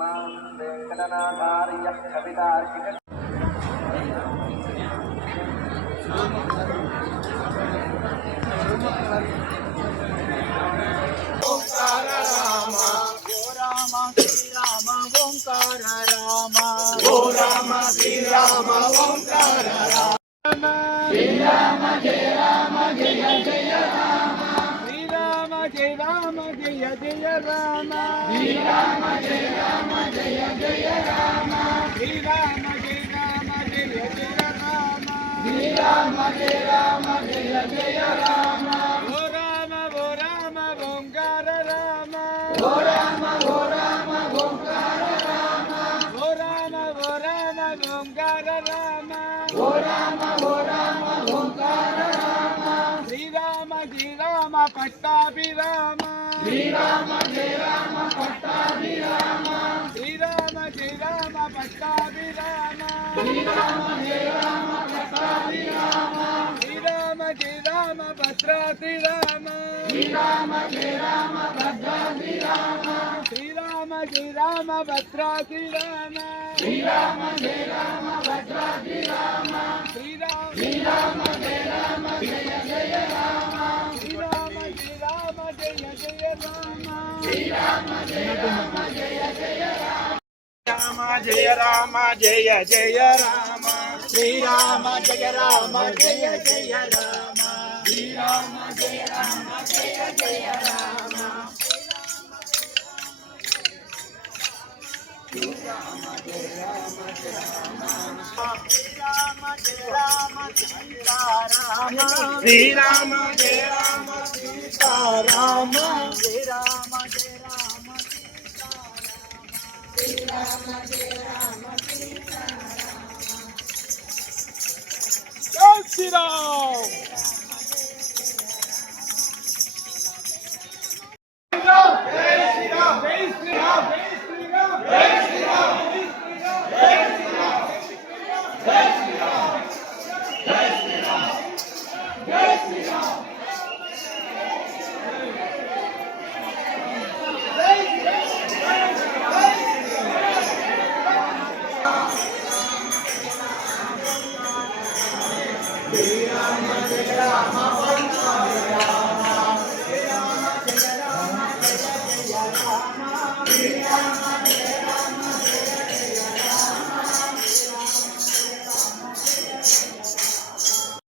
वेंकटनाथार्यः कवितार्किक ओंकार राम ओ राम श्री राम ओंकार राम ओ राम श्री राम ओंकार राम श्री राम जय जय राम श्री राम जय जय राम श्री राम जय जय राम श्री राम जय जय राम श्री राम जय जय राम ओ राम ओंकार राम ओ राम ओंकार राम ओ राम ओंकार राम ओ राम ओंकार राम श्री राम पट्टाभिराम श्री राम पट्टाभिराम श्री राम पट्टाभिराम श्री राम पट्टाभिराम श्री राम भद्राभिराम श्री राम भद्राभिराम श्री राम भद्राभिराम श्री राम भद्राभिराम श्री राम जय जय राम श्री राम जय जय राम श्री राम जय जय राम राम जय जय राम श्री राम जय राम जय जय राम श्री राम जय जय राम श्री राम जय राम श्री राम जय राम सीताराम श्री राम जय राम सीताराम श्री राम जय राम सीताराम जय श्री राम।